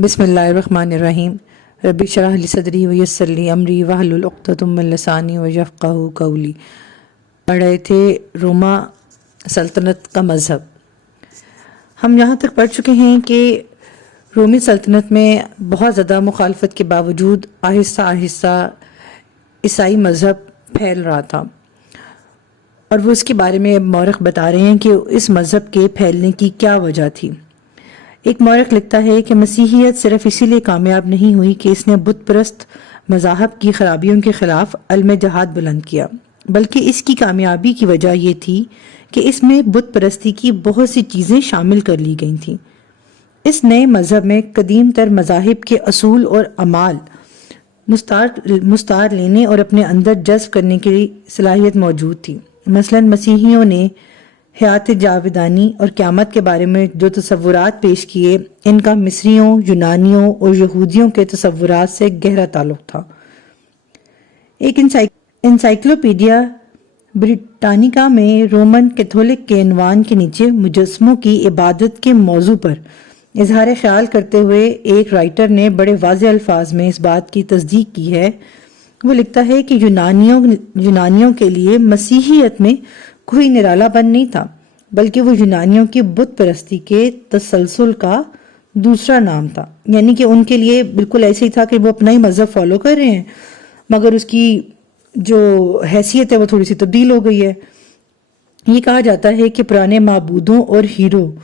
بسم اللہ الرحمن الرحیم رب اشرح لی صدری ویسر لی امری واحلل عقدۃ من لسانی یفقہوا قولی۔ پڑھ رہے تھے روما سلطنت کا مذہب۔ ہم یہاں تک پڑھ چکے ہیں کہ رومی سلطنت میں بہت زیادہ مخالفت کے باوجود آہستہ آہستہ عیسائی مذہب پھیل رہا تھا، اور وہ اس کے بارے میں مورخ بتا رہے ہیں کہ اس مذہب کے پھیلنے کی کیا وجہ تھی۔ ایک مورخ لکھتا ہے کہ مسیحیت صرف اسی لیے کامیاب نہیں ہوئی کہ اس نے بت پرست مذاہب کی خرابیوں کے خلاف علم جہاد بلند کیا، بلکہ اس کی کامیابی کی وجہ یہ تھی کہ اس میں بت پرستی کی بہت سی چیزیں شامل کر لی گئی تھیں۔ اس نئے مذہب میں قدیم تر مذاہب کے اصول اور اعمال مستعار لینے اور اپنے اندر جذب کرنے کی صلاحیت موجود تھی۔ مثلا مسیحیوں نے حیات جاودانی اور قیامت کے بارے میں جو تصورات پیش کیے، ان کا مصریوں، یونانیوں اور یہودیوں کے تصورات سے گہرا تعلق تھا۔ ایک انسائکلوپیڈیا بریٹانیکا میں رومن کیتھولک کے عنوان کے نیچے مجسموں کی عبادت کے موضوع پر اظہار خیال کرتے ہوئے ایک رائٹر نے بڑے واضح الفاظ میں اس بات کی تصدیق کی ہے۔ وہ لکھتا ہے کہ یونانیوں کے لیے مسیحیت میں کوئی نرالا پن نہیں تھا، بلکہ وہ یونانیوں کی بت پرستی کے تسلسل کا دوسرا نام تھا۔ یعنی کہ ان کے لیے بالکل ایسے ہی تھا کہ وہ اپنا ہی مذہب فالو کر رہے ہیں، مگر اس کی جو حیثیت ہے وہ تھوڑی سی تبدیل ہو گئی ہے۔ یہ کہا جاتا ہے کہ پرانے معبودوں اور ہیرو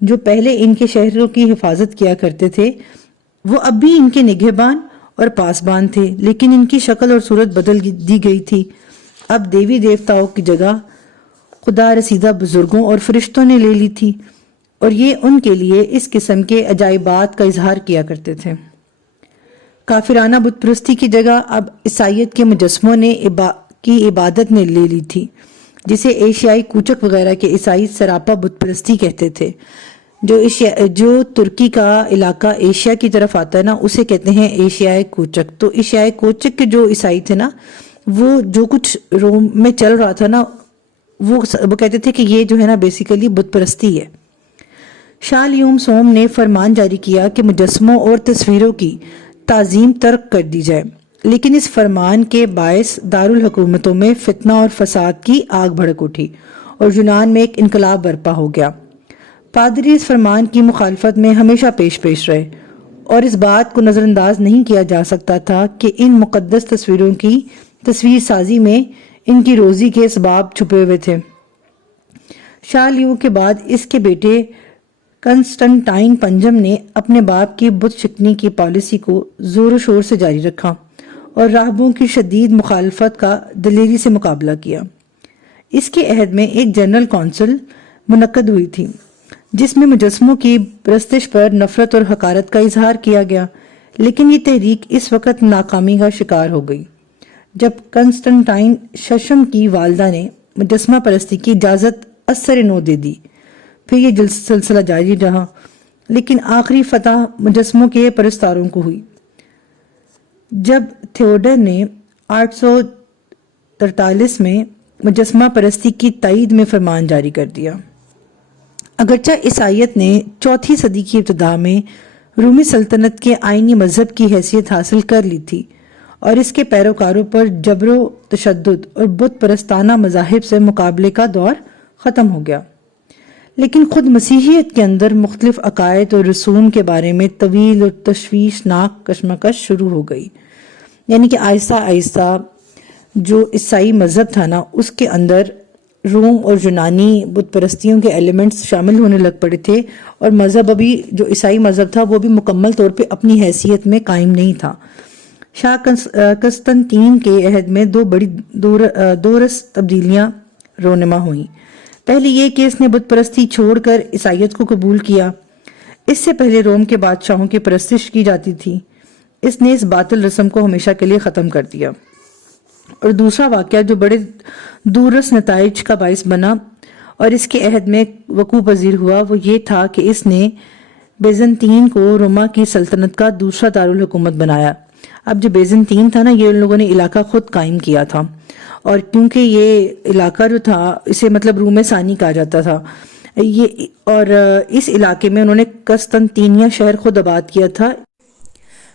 جو پہلے ان کے شہروں کی حفاظت کیا کرتے تھے، وہ اب بھی ان کے نگہبان اور پاسبان تھے، لیکن ان کی شکل اور صورت بدل دی گئی تھی۔ اب دیوی دیوتاؤں کی جگہ خدا رسیدہ بزرگوں اور فرشتوں نے لے لی تھی، اور یہ ان کے لیے اس قسم کے عجائبات کا اظہار کیا کرتے تھے۔ کافرانہ بت پرستی کی جگہ اب عیسائیت کے مجسموں کی عبادت نے لے لی تھی، جسے ایشیائی کوچک وغیرہ کے عیسائی سراپا بت پرستی کہتے تھے۔ جو ترکی کا علاقہ ایشیا کی طرف آتا ہے نا، اسے کہتے ہیں ایشیائی کوچک۔ تو ایشیائی کوچک کے جو عیسائی تھے نا، وہ جو کچھ روم میں چل رہا تھا نا، وہ کہتے تھے کہ یہ جو ہے نا بیسیکلی بت پرستی ہے۔ شاہ لیوم سوم نے فرمان جاری کیا کہ مجسموں اور تصویروں کی تعظیم ترک کر دی جائے، لیکن اس فرمان کے باعث دارالحکومتوں میں فتنہ اور فساد کی آگ بھڑک اٹھی، اور یونان میں ایک انقلاب برپا ہو گیا۔ پادری اس فرمان کی مخالفت میں ہمیشہ پیش رہے، اور اس بات کو نظر انداز نہیں کیا جا سکتا تھا کہ ان مقدس تصویروں کی تصویر سازی میں ان کی روزی کے اسباب چھپے ہوئے تھے۔ شاہ لیو کے بعد اس کے بیٹے کنسٹنٹائن پنجم نے اپنے باپ کی بت شکنی کی پالیسی کو زور و شور سے جاری رکھا اور راہبوں کی شدید مخالفت کا دلیری سے مقابلہ کیا۔ اس کے عہد میں ایک جنرل کونسل منعقد ہوئی تھی، جس میں مجسموں کی پرستش پر نفرت اور حقارت کا اظہار کیا گیا، لیکن یہ تحریک اس وقت ناکامی کا شکار ہو گئی جب کنسٹنٹائن ششم کی والدہ نے مجسمہ پرستی کی اجازت اثر نو دے دی۔ پھر یہ سلسلہ جاری رہا، لیکن آخری فتح مجسموں کے پرستاروں کو ہوئی جب تھیوڈر نے 843 میں مجسمہ پرستی کی تائید میں فرمان جاری کر دیا۔ اگرچہ عیسائیت نے 4 صدی کی ابتدا میں رومی سلطنت کے آئینی مذہب کی حیثیت حاصل کر لی تھی، اور اس کے پیروکاروں پر جبر و تشدد اور بت پرستانہ مذاہب سے مقابلے کا دور ختم ہو گیا، لیکن خود مسیحیت کے اندر مختلف عقائد اور رسوم کے بارے میں طویل اور تشویشناک کشمکش شروع ہو گئی۔ یعنی کہ آہستہ آہستہ جو عیسائی مذہب تھا نا، اس کے اندر روم اور یونانی بت پرستیوں کے ایلیمنٹس شامل ہونے لگ پڑے تھے، اور مذہب ابھی جو عیسائی مذہب تھا وہ بھی مکمل طور پہ اپنی حیثیت میں قائم نہیں تھا۔ شاہ قسطنطین کے عہد میں 2 بڑی دورس تبدیلیاں رونما ہوئیں۔ پہلی یہ کہ اس نے بت پرستی چھوڑ کر عیسائیت کو قبول کیا۔ اس سے پہلے روم کے بادشاہوں کی پرستش کی جاتی تھی، اس نے اس باطل رسم کو ہمیشہ کے لیے ختم کر دیا۔ اور دوسرا واقعہ جو بڑے دورس نتائج کا باعث بنا اور اس کے عہد میں وقوع پذیر ہوا، وہ یہ تھا کہ اس نے بیزنطین کو روما کی سلطنت کا دوسرا دارالحکومت بنایا۔ اب جو بیزنطین تھا نا، یہ ان لوگوں نے علاقہ خود قائم کیا تھا، اور کیونکہ یہ علاقہ جو تھا اسے مطلب روم ثانی کہا جاتا تھا، یہ اور اس علاقے میں انہوں نے قسطنطینیہ شہر خود آباد کیا تھا۔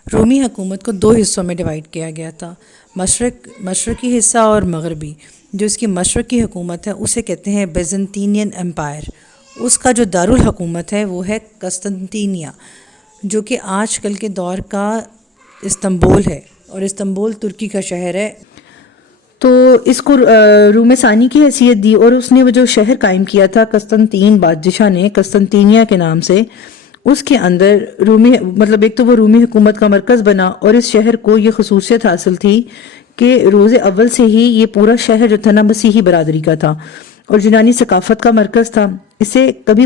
رومی حکومت کو دو حصوں میں ڈیوائیڈ کیا گیا تھا، مشرقی حصہ اور مغربی۔ جو اس کی مشرقی حکومت ہے اسے کہتے ہیں بیزنطینین امپائر، اس کا جو دارالحکومت ہے وہ ہے قسطنطینیہ، جو کہ آج کل کے دور کا استنبول ہے، اور استنبول ترکی کا شہر ہے۔ تو اس کو روم ثانی کی حیثیت دی، اور اس نے وہ جو شہر قائم کیا تھا قسطنطین بادشاہ نے قسطنطینیہ کے نام سے، اس کے اندر رومی مطلب ایک تو وہ رومی حکومت کا مرکز بنا، اور اس شہر کو یہ خصوصیت حاصل تھی کہ روز اول سے ہی یہ پورا شہر جو تھا نا مسیحی برادری کا تھا اور یونانی ثقافت کا مرکز تھا۔ اسے کبھی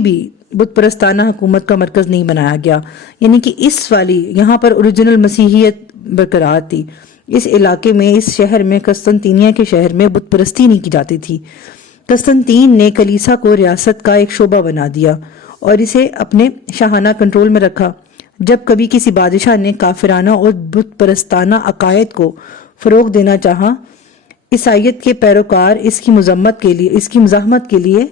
بھی بت پرستانہ حکومت کا مرکز نہیں بنایا گیا، یعنی کہ اس والی یہاں پر اوریجنل مسیحیت برقرار تھی۔ اس علاقے میں، اس شہر میں، قسطنطینیہ کے شہر میں بت پرستی نہیں کی جاتی تھی۔ قسطنطین نے کلیسا کو ریاست کا ایک شعبہ بنا دیا اور اسے اپنے شاہانہ کنٹرول میں رکھا۔ جب کبھی کسی بادشاہ نے کافرانہ اور بت پرستانہ عقائد کو فروغ دینا چاہا، عیسائیت کے پیروکار اس کی مزاحمت کے لیے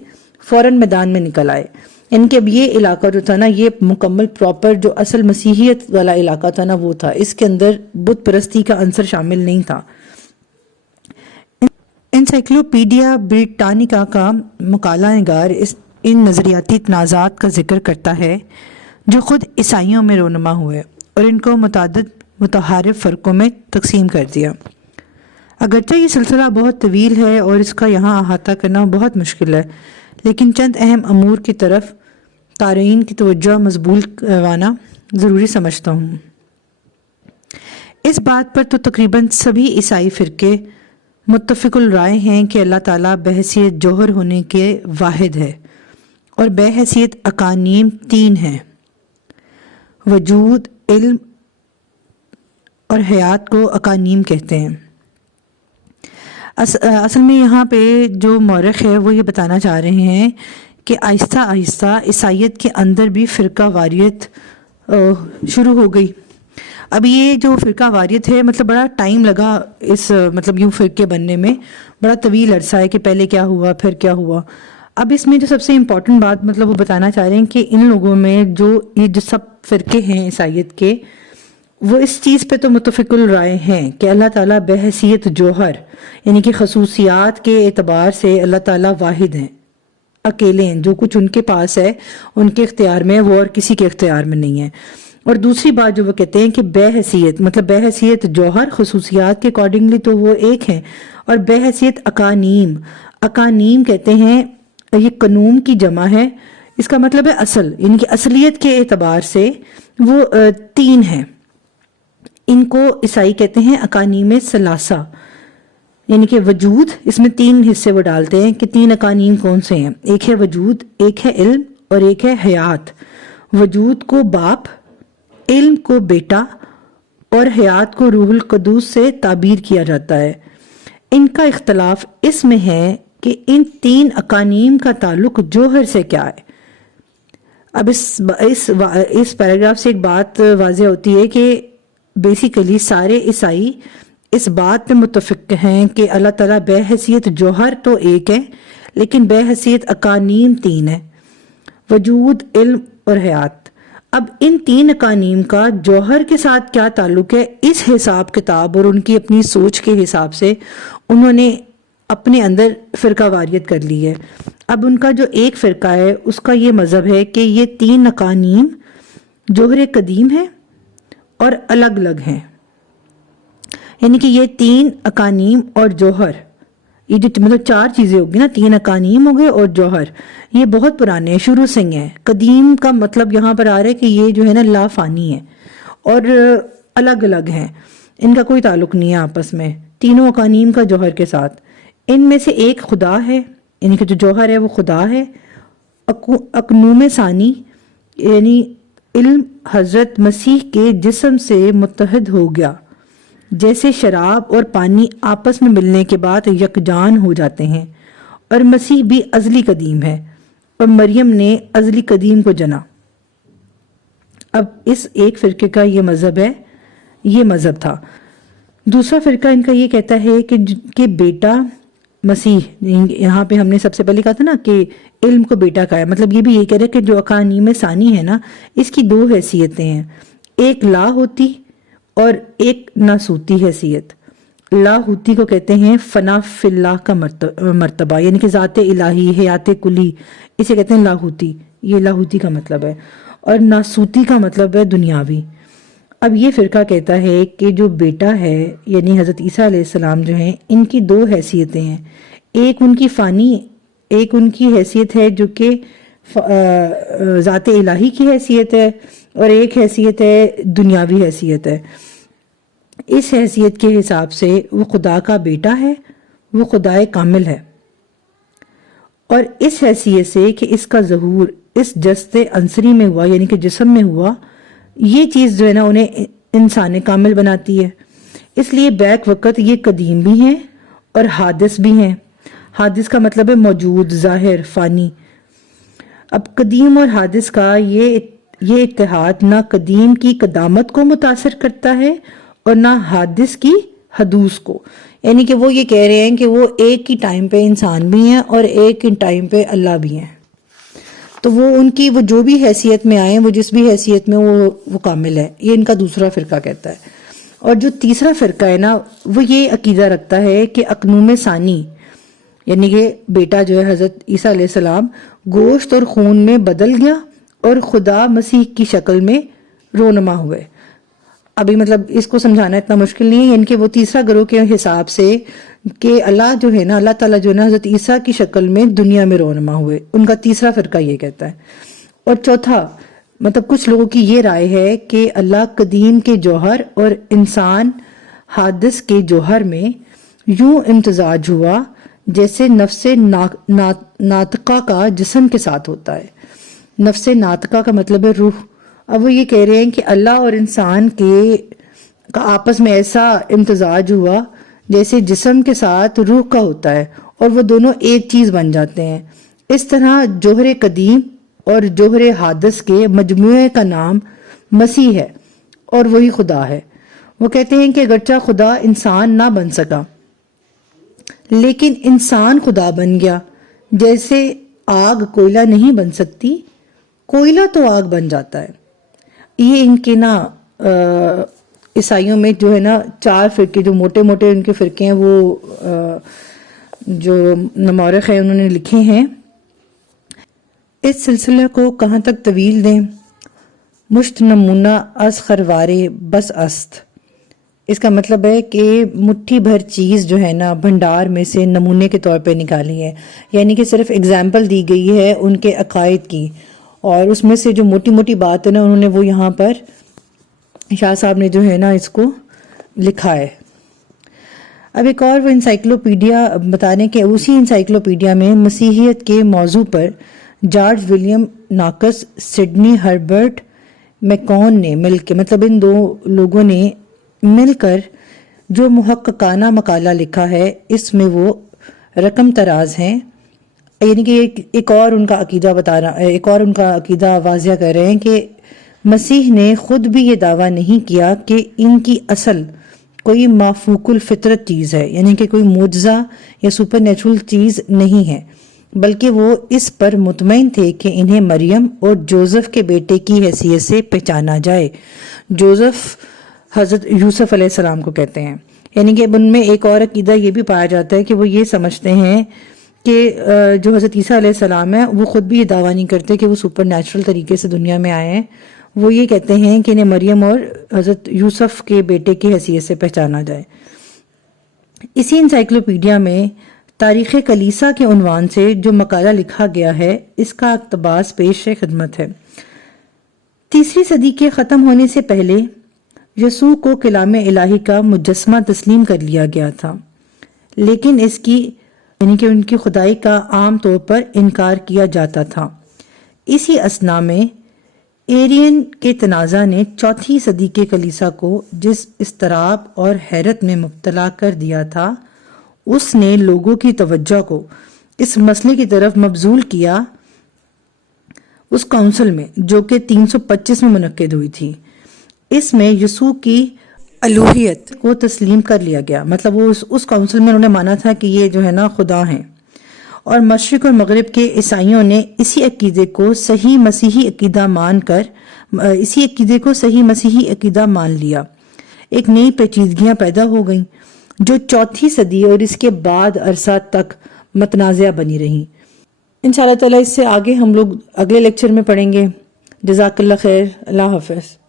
فوراً میدان میں نکل آئے۔ یعنی کہ اب یہ علاقہ جو تھا نا، یہ مکمل پراپر جو اصل مسیحیت والا علاقہ تھا نا وہ تھا، اس کے اندر بت پرستی کا عنصر شامل نہیں تھا۔ انسائکلوپیڈیا بریٹانیکا کا مقالہ نگار ان نظریاتی تنازعات کا ذکر کرتا ہے جو خود عیسائیوں میں رونما ہوئے اور ان کو متعدد متحارب فرقوں میں تقسیم کر دیا۔ اگرچہ یہ سلسلہ بہت طویل ہے اور اس کا یہاں احاطہ کرنا بہت مشکل ہے، لیکن چند اہم امور کی طرف قارئین کی توجہ مبذول کروانا ضروری سمجھتا ہوں۔ اس بات پر تو تقریباً سبھی عیسائی فرقے متفق الرائے ہیں کہ اللہ تعالیٰ بحیثیت جوہر ہونے کے واحد ہے اور بحیثیت اقانیم تین ہیں: وجود، علم اور حیات کو اقانیم کہتے ہیں۔ اصل میں یہاں پہ جو مورخ ہے وہ یہ بتانا چاہ رہے ہیں کہ آہستہ آہستہ عیسائیت کے اندر بھی فرقہ واریت شروع ہو گئی۔ اب یہ جو فرقہ واریت ہے، مطلب بڑا ٹائم لگا اس مطلب یوں فرقے بننے میں، بڑا طویل عرصہ ہے کہ پہلے کیا ہوا پھر کیا ہوا۔ اب اس میں جو سب سے امپورٹنٹ بات مطلب وہ بتانا چاہ رہے ہیں کہ ان لوگوں میں یہ جو سب فرقے ہیں عیسائیت کے، وہ اس چیز پہ تو متفق الرائے ہیں کہ اللہ تعالیٰ بحیثیت جوہر، یعنی کہ خصوصیات کے اعتبار سے اللہ تعالیٰ واحد ہیں، اکیلے ہیں۔ جو کچھ ان کے پاس ہے، ان کے اختیار میں، وہ اور کسی کے اختیار میں نہیں ہے۔ اور دوسری بات جو وہ کہتے ہیں کہ بحیثیت مطلب بحیثیت جوہر، خصوصیات کے اکارڈنگلی تو وہ ایک ہیں، اور بحیثیت اقانیم کہتے ہیں، یہ قانون کی جمع ہے، اس کا مطلب ہے اصل، یعنی کہ اصلیت کے اعتبار سے وہ تین ہیں۔ ان کو عیسائی کہتے ہیں اقانیم ثلاثہ، یعنی کہ وجود، اس میں تین حصے وہ ڈالتے ہیں کہ تین اقانیم کون سے ہیں۔ ایک ہے وجود، ایک ہے علم اور ایک ہے حیات۔ وجود کو باپ، علم کو بیٹا اور حیات کو روح القدس سے تعبیر کیا جاتا ہے۔ ان کا اختلاف اس میں ہے کہ ان تین اقانیم کا تعلق جوہر سے کیا ہے۔ اب اس پیراگراف سے ایک بات واضح ہوتی ہے کہ بیسیکلی سارے عیسائی اس بات پہ متفق ہیں کہ اللہ تعالیٰ بحیثیت جوہر تو ایک ہے، لیکن بحیثیت اقانیم تین ہے: وجود، علم اور حیات۔ اب ان تین اقانیم کا جوہر کے ساتھ کیا تعلق ہے، اس حساب کتاب اور ان کی اپنی سوچ کے حساب سے انہوں نے اپنے اندر فرقہ واریت کر لی ہے۔ اب ان کا جو ایک فرقہ ہے اس کا یہ مذہب ہے کہ یہ تین اقانیم جوہر قدیم ہیں اور الگ الگ ہیں، یعنی کہ یہ تین اقانیم اور جوہر، یہ جو مطلب چار چیزیں ہوگی نا، تین اقانیم ہو گئے اور جوہر، یہ بہت پرانے ہیں، شروع سے ہیں۔ قدیم کا مطلب یہاں پر آ رہا ہے کہ یہ جو ہے نا لا فانی ہے اور الگ الگ ہیں، ان کا کوئی تعلق نہیں ہے آپس میں، تینوں اقانیم کا جوہر کے ساتھ۔ ان میں سے ایک خدا ہے، یعنی کہ جو جوہر ہے وہ خدا ہے۔ اقنوم ثانی یعنی علم حضرت مسیح کے جسم سے متحد ہو گیا، جیسے شراب اور پانی آپس میں ملنے کے بعد یکجان ہو جاتے ہیں، اور مسیح بھی ازلی قدیم ہے اور مریم نے ازلی قدیم کو جنا۔ اب اس ایک فرقے کا یہ مذہب ہے، یہ مذہب تھا۔ دوسرا فرقہ ان کا یہ کہتا ہے کہ بیٹا مسیح، یہاں پہ ہم نے سب سے پہلے کہا تھا نا کہ علم کو بیٹا کہا ہے، مطلب یہ بھی یہ کہہ رہے کہ جو اقانیم ثانی ہے نا، اس کی دو حیثیتیں ہیں، ایک لاہوتی اور ایک ناسوتی حیثیت۔ لاہوتی کو کہتے ہیں فنا فی اللہ کا مرتبہ، یعنی کہ ذات الہی، حیات کلی، اسے کہتے ہیں لاہوتی، یہ لاہوتی کا مطلب ہے۔ اور ناسوتی کا مطلب ہے دنیاوی۔ اب یہ فرقہ کہتا ہے کہ جو بیٹا ہے یعنی حضرت عیسیٰ علیہ السلام جو ہیں، ان کی دو حیثیتیں ہیں، ایک ان کی فانی، ایک ان کی حیثیت ہے جو کہ ذات الہی کی حیثیت ہے، اور ایک حیثیت ہے دنیاوی حیثیت ہے۔ اس حیثیت کے حساب سے وہ خدا کا بیٹا ہے، وہ خدائے کامل ہے، اور اس حیثیت سے کہ اس کا ظہور اس جسد عنصری میں ہوا یعنی کہ جسم میں ہوا، یہ چیز جو ہے نا انہیں انسان کامل بناتی ہے۔ اس لیے بیک وقت یہ قدیم بھی ہیں اور حادث بھی ہیں۔ حادث کا مطلب ہے موجود، ظاہر، فانی۔ اب قدیم اور حادث کا یہ اتحاد نہ قدیم کی قدامت کو متاثر کرتا ہے اور نہ حادث کی حدوث کو، یعنی کہ وہ یہ کہہ رہے ہیں کہ وہ ایک ہی ٹائم پہ انسان بھی ہیں اور ایک ہی ٹائم پہ اللہ بھی ہیں، تو وہ ان کی وہ جو بھی حیثیت میں آئیں، وہ جس بھی حیثیت میں وہ کامل ہے، یہ ان کا دوسرا فرقہ کہتا ہے۔ اور جو تیسرا فرقہ ہے نا، وہ یہ عقیدہ رکھتا ہے کہ اقنوم ثانی یعنی کہ بیٹا جو ہے حضرت عیسیٰ علیہ السلام گوشت اور خون میں بدل گیا اور خدا مسیح کی شکل میں رونما ہوئے۔ ابھی مطلب اس کو سمجھانا اتنا مشکل نہیں ہے، یعنی کہ وہ تیسرا گروہ کے حساب سے کہ اللہ جو ہے نا، اللہ تعالیٰ جو ہے نا حضرت عیسیٰ کی شکل میں دنیا میں رونما ہوئے، ان کا تیسرا فرقہ یہ کہتا ہے۔ اور چوتھا مطلب کچھ لوگوں کی یہ رائے ہے کہ اللہ قدیم کے جوہر اور انسان حادث کے جوہر میں یوں امتزاج ہوا جیسے نفس ناطقہ کا جسم کے ساتھ ہوتا ہے۔ نفس ناطقہ کا مطلب ہے روح۔ اب وہ یہ کہہ رہے ہیں کہ اللہ اور انسان کا آپس میں ایسا امتزاج ہوا جیسے جسم کے ساتھ روح کا ہوتا ہے، اور وہ دونوں ایک چیز بن جاتے ہیں۔ اس طرح جوہر قدیم اور جوہر حادث کے مجموعے کا نام مسیح ہے، اور وہی خدا ہے۔ وہ کہتے ہیں کہ اگرچہ خدا انسان نہ بن سکا، لیکن انسان خدا بن گیا، جیسے آگ کوئلہ نہیں بن سکتی، کوئلہ تو آگ بن جاتا ہے۔ یہ ان کے نا عیسائیوں میں جو ہے نا چار فرقے، جو موٹے موٹے ان کے فرقے ہیں، وہ جو نمورخ ہے انہوں نے لکھے ہیں۔ اس سلسلہ کو کہاں تک طویل دیں، مشت نمونہ از خروارے بس است۔ اس کا مطلب ہے کہ مٹھی بھر چیز جو ہے نا بھنڈار میں سے نمونے کے طور پہ نکالی ہے، یعنی کہ صرف اگزامپل دی گئی ہے ان کے عقائد کی، اور اس میں سے جو موٹی موٹی بات ہے نا انہوں نے وہ یہاں پر شاہ صاحب نے جو ہے نا اس کو لکھا ہے۔ اب ایک اور وہ انسائکلوپیڈیا بتانے کے، اسی انسائکلوپیڈیا میں مسیحیت کے موضوع پر George William Knox, Sidney Herbert Macon نے مل کے، مطلب ان دو لوگوں نے مل کر جو محققانہ مقالہ لکھا ہے، اس میں وہ رقم تراز ہیں، یعنی کہ ایک اور ان کا عقیدہ بتا رہا ہے، ایک اور ان کا عقیدہ واضح کر رہے ہیں کہ مسیح نے خود بھی یہ دعویٰ نہیں کیا کہ ان کی اصل کوئی مافوق الفطرت چیز ہے، یعنی کہ کوئی معجزہ یا سپر نیچرل چیز نہیں ہے، بلکہ وہ اس پر مطمئن تھے کہ انہیں مریم اور جوزف کے بیٹے کی حیثیت سے پہچانا جائے۔ جوزف حضرت یوسف علیہ السلام کو کہتے ہیں، یعنی کہ ان میں ایک اور عقیدہ یہ بھی پایا جاتا ہے کہ وہ یہ سمجھتے ہیں کہ جو حضرت عیسیٰ علیہ السلام ہے وہ خود بھی یہ دعویٰ نہیں کرتے کہ وہ سپر نیچرل طریقے سے دنیا میں آئے ہیں، وہ یہ کہتے ہیں کہ انہیں مریم اور حضرت یوسف کے بیٹے کی حیثیت سے پہچانا جائے۔ اسی انسائکلوپیڈیا میں تاریخ کلیسا کے عنوان سے جو مقالہ لکھا گیا ہے، اس کا اقتباس پیش خدمت ہے۔ 3 صدی کے ختم ہونے سے پہلے یسوع کو کلام الہی کا مجسمہ تسلیم کر لیا گیا تھا، لیکن اس کی یعنی کہ ان کی خدائی کا عام طور پر انکار کیا جاتا تھا۔ اسی اثنا میں ایرین کے تنازع نے 4 صدی کے کلیسا کو جس اضطراب اور حیرت میں مبتلا کر دیا تھا، اس نے لوگوں کی توجہ کو اس مسئلے کی طرف مبذول کیا۔ اس کونسل میں جو کہ 325 میں منعقد ہوئی تھی، اس میں یسوع کی الوہیت کو تسلیم کر لیا گیا، مطلب وہ اس کونسل میں انہوں نے مانا تھا کہ یہ جو ہے نا خدا ہیں، اور مشرق اور مغرب کے عیسائیوں نے اسی عقیدے کو صحیح مسیحی عقیدہ مان لیا۔ ایک نئی پیچیدگیاں پیدا ہو گئیں جو چوتھی صدی اور اس کے بعد عرصہ تک متنازعہ بنی رہیں۔ انشاءاللہ تعالیٰ اس سے آگے ہم لوگ اگلے لیکچر میں پڑھیں گے۔ جزاک اللہ خیر، اللہ حافظ۔